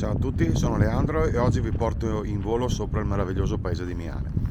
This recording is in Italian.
Ciao a tutti, sono Leandro e oggi vi porto in volo sopra il meraviglioso paese di Miane.